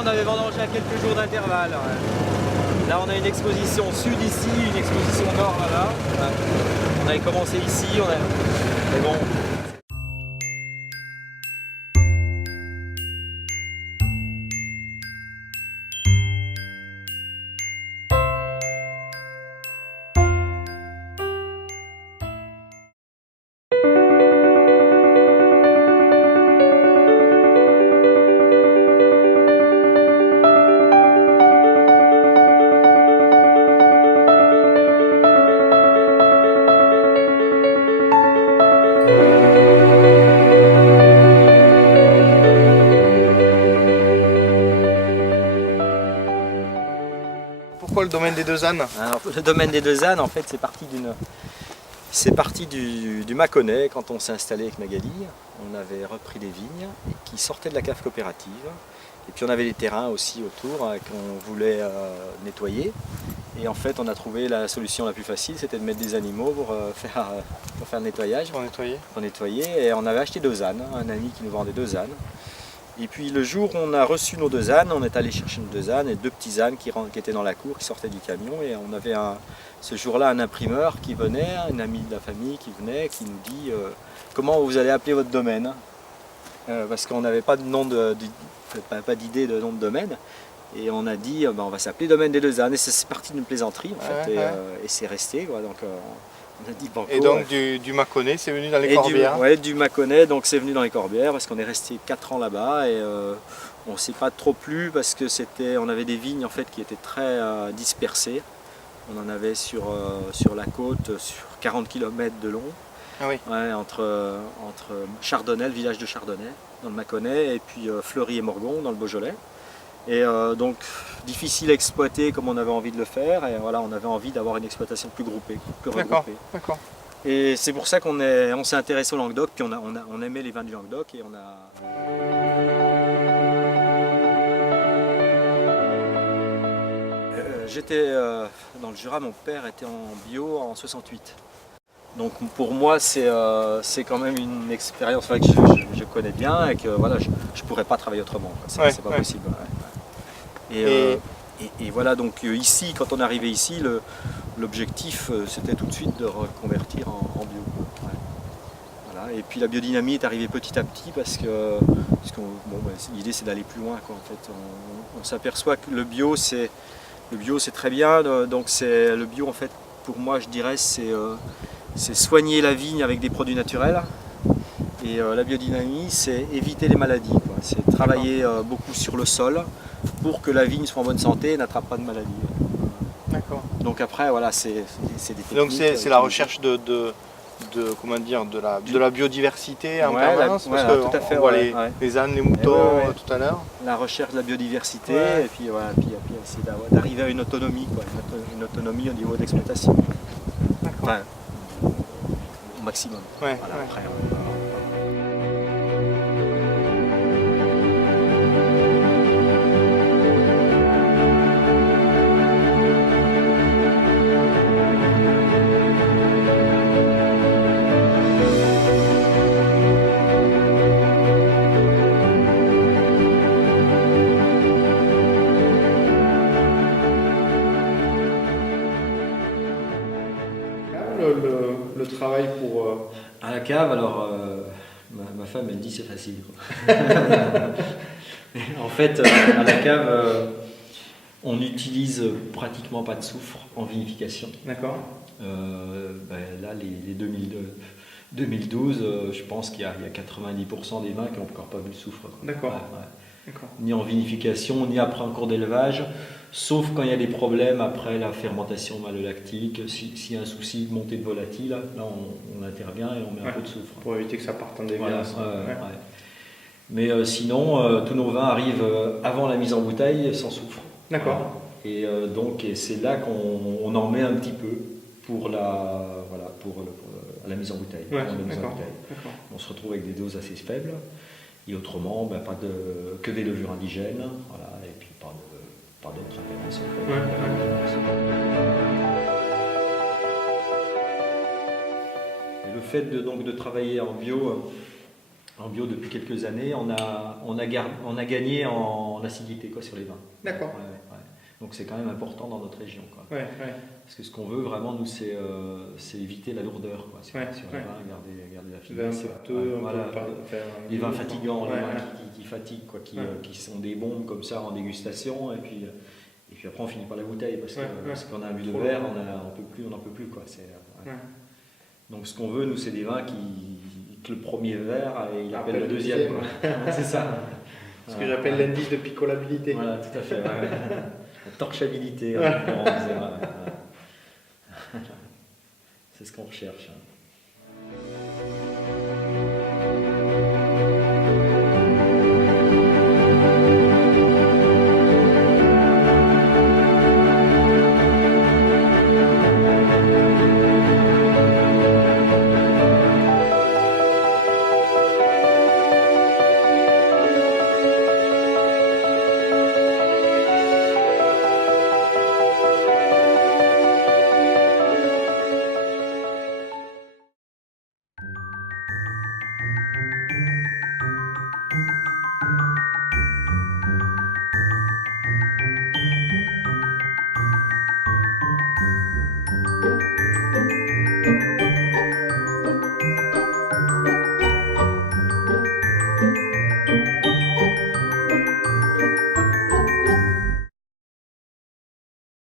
on avait vendangé à quelques jours d'intervalle. Ouais. Là, on a une exposition sud ici, une exposition nord là-bas. Ouais. On avait commencé ici, mais bon. Pourquoi le domaine des deux ânes? Alors, le domaine des deux ânes, en fait, c'est parti du Mâconnais quand on s'est installé avec Magali. On avait repris des vignes qui sortaient de la cave coopérative. Et puis on avait des terrains aussi autour qu'on voulait nettoyer. Et en fait, on a trouvé la solution la plus facile, c'était de mettre des animaux pour faire le nettoyage. Pour nettoyer. Pour nettoyer. Et on avait acheté deux ânes, un ami qui nous vendait deux ânes. Et puis le jour où on a reçu nos deux ânes, on est allé chercher nos deux ânes et deux petits ânes qui étaient dans la cour, qui sortaient du camion. Et on avait ce jour-là un imprimeur qui venait, un ami de la famille qui venait, qui nous dit comment vous allez appeler votre domaine. Parce qu'on n'avait pas d'idée de nom de domaine. Et on a dit on va s'appeler Domaine des deux ânes. Et c'est parti d'une plaisanterie en fait. Et c'est resté. Quoi. Donc, on a dit banco. Et donc du Mâconnais, c'est venu dans les Corbières. Oui, du Mâconnais, donc c'est venu dans les Corbières parce qu'on est resté 4 ans là-bas et on ne s'est pas trop plu parce que on avait des vignes en fait qui étaient très dispersées. On en avait sur la côte, sur 40 km de long, ouais, entre Chardonnay, le village de Chardonnay, dans le Mâconnais, et puis Fleury et Morgon, dans le Beaujolais. Et donc difficile à exploiter comme on avait envie de le faire, et voilà, on avait envie d'avoir une exploitation plus groupée, plus regroupée. D'accord. Et c'est pour ça qu'on s'est intéressé au Languedoc, puis on aimait les vins du Languedoc, et on a... J'étais dans le Jura, mon père était en bio en 68. Donc pour moi c'est quand même une expérience que je connais bien et que voilà, je ne pourrais pas travailler autrement, c'est pas possible. Ouais. Et voilà, donc ici, quand on est arrivé ici, l'objectif c'était tout de suite de reconvertir en bio. Ouais. Voilà. Et puis la biodynamie est arrivée petit à petit parce que l'idée c'est d'aller plus loin, quoi, en fait. On s'aperçoit que le bio c'est très bien, donc le bio en fait pour moi je dirais c'est soigner la vigne avec des produits naturels, et la biodynamie c'est éviter les maladies, c'est travailler beaucoup sur le sol pour que la vigne soit en bonne santé et n'attrape pas de maladies. D'accord. Donc après voilà, c'est des techniques. Donc c'est la recherche de la biodiversité en permanence, parce que tout à fait, on voit les ânes, les moutons tout à l'heure. La recherche de la biodiversité et puis voilà, essayer d'arriver à une autonomie, quoi, une autonomie au niveau d'exploitation. Enfin, au maximum. Voilà, après, le travail pour... À la cave, alors ma femme elle dit c'est facile. En fait, à la cave, on n'utilise pratiquement pas de soufre en vinification. D'accord. Là, les 2012, je pense qu'il y a 90% des vins qui n'ont encore pas vu le soufre. D'accord. Ni en vinification, ni après en cours d'élevage, sauf quand il y a des problèmes après la fermentation malolactique, s'il y a un souci de montée de volatil, là on intervient et on met un peu de soufre. Pour éviter que ça parte en déviance. Mais sinon, tous nos vins arrivent avant la mise en bouteille sans soufre. D'accord. Et donc c'est là qu'on en met un petit peu pour la mise en bouteille. On se retrouve avec des doses assez faibles. Et autrement, que des levures indigènes, voilà, et puis pas d'autres références. Et le fait de travailler en bio, En bio, depuis quelques années, on a gagné en acidité quoi, sur les vins. D'accord. Ouais. Donc c'est quand même important dans notre région. Quoi. Ouais. Parce que ce qu'on veut vraiment, nous, c'est éviter la lourdeur quoi, sur les vins, garder la finesse. Les vins fatigants, les vins qui fatiguent, quoi, qui sont des bombes comme ça en dégustation. Et puis après, on finit par la bouteille parce qu'on a un but de verre, on n'en peut plus. Quoi. Donc ce qu'on veut, nous, c'est des vins que le premier verre, il appelle le deuxième. C'est ça. Ce que j'appelle l'indice de picolabilité. Voilà, tout à fait. La torchabilité. C'est ce qu'on recherche.